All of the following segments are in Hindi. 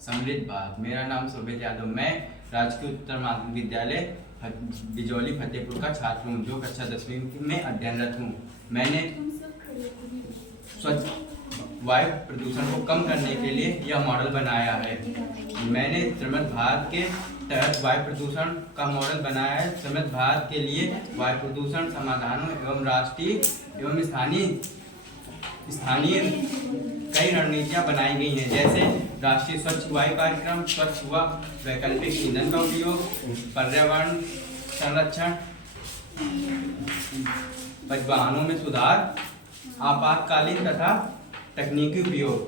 समृद्ध भारत। मेरा नाम शोभित यादव, मैं राजकीय उच्चतर माध्यमिक विद्यालय बिजौली फतेहपुर का छात्र हूँ, जो कक्षा 10वीं में अध्ययनरत हूँ। मैंने स्वच्छ वायु प्रदूषण को कम करने के लिए यह मॉडल बनाया है। मैंने समृद्ध भारत के तहत वायु प्रदूषण का मॉडल बनाया है। समृद्ध भारत के लिए वायु प्रदूषण समाधानों एवं राष्ट्रीय एवं स्थानीय कई रणनीतियां बनाई गई हैं, जैसे राष्ट्रीय स्वच्छ वायु कार्यक्रम, स्वच्छ व वैकल्पिक ईंधन का उपयोग, पर्यावरण संरक्षण, वाहनों में सुधार, आपातकालीन तथा तकनीकी उपयोग।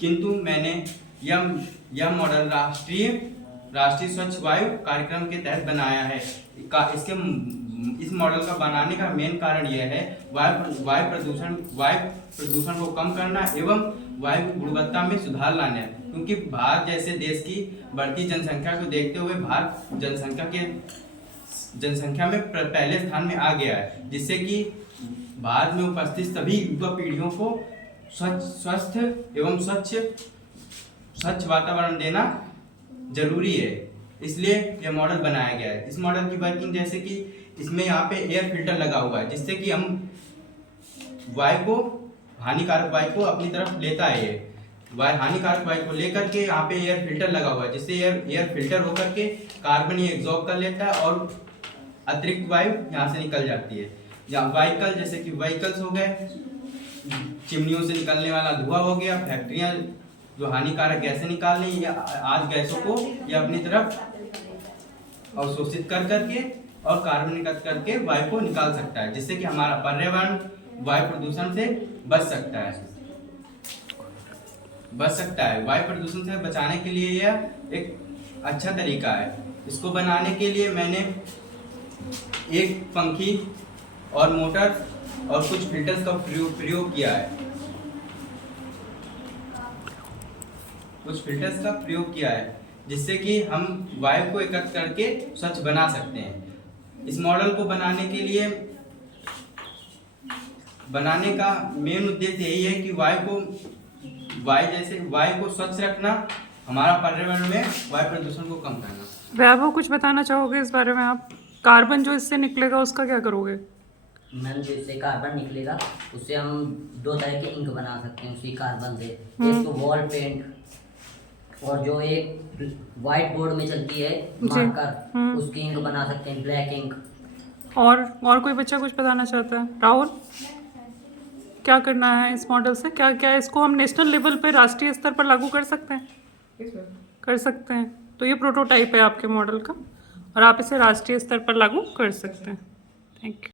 किंतु मैंने यह मॉडल राष्ट्रीय स्वच्छ वायु कार्यक्रम के तहत बनाया है। इस मॉडल का बनाने का मेन कारण यह है वायु प्रदूषण को कम करना एवं वायु की गुणवत्ता में सुधार लाना, क्योंकि भारत जैसे देश की बढ़ती जनसंख्या को देखते हुए भारत जनसंख्या में पहले स्थान में आ गया है, जिससे कि भारत में उपस्थित सभी युवा पीढ़ियों को स्वस्थ एवं स्वच्छ वातावरण देना जरूरी है। इसलिए यह मॉडल बनाया गया है। इस मॉडल की वर्किंग जैसे कि इसमें यहाँ पे एयर फिल्टर लगा हुआ है, जिससे कि हम हानिकारक वायु को अपनी तरफ लेता है। ये हानिकारक वायु को लेकर के यहाँ पे एयर फिल्टर लगा हुआ है, जिससे एयर फिल्टर होकर के कार्बन ये एब्जॉर्ब कर लेता है और अतिरिक्त वायु यहाँ से निकल जाती है। जैसे कि व्हीकल्स हो गए, चिमनियों से निकलने वाला धुआं हो गया, फैक्ट्रियाँ जो हानिकारक गैसें निकाल रही हैं, आज गैसों को ये अपनी तरफ अवशोषित कर करके और कार्बन निकाल करके वायु को निकाल सकता है, जिससे कि हमारा पर्यावरण वायु प्रदूषण से बच सकता है। वायु प्रदूषण से बचाने के लिए यह एक अच्छा तरीका है। इसको बनाने के लिए मैंने एक पंखी और मोटर और कुछ फिल्टर्स का प्रयोग किया है, जिससे कि हम वायु को एकत्र करके स्वच्छ बना सकते हैं। इस मॉडल को बनाने का मेन उद्देश्य यही है कि वायु को स्वच्छ रखना, हमारा पर्यावरण में वायु प्रदूषण को कम करना। वैभव, कुछ बताना चाहोगे इस बारे में आप? कार्बन जो इससे निकलेगा उसका क्या करोगे? मैम, जो इससे कार्बन निकलेगा उससे हम 2 तरह के इंक बना सकते हैं उसी कार्बन से। एक तो वॉल पेंट, और जो एक व्हाइट बोर्ड में चलती है मार्कर, उसकी इंक बना सकते हैं, ब्लैक इंक। और कोई बच्चा कुछ बताना चाहता है? राहुल, क्या करना है इस मॉडल से? क्या इसको हम नेशनल लेवल पे, राष्ट्रीय स्तर पर लागू कर सकते हैं? कर सकते हैं। तो ये प्रोटोटाइप है आपके मॉडल का और आप इसे राष्ट्रीय स्तर पर लागू कर सकते हैं। Thank you.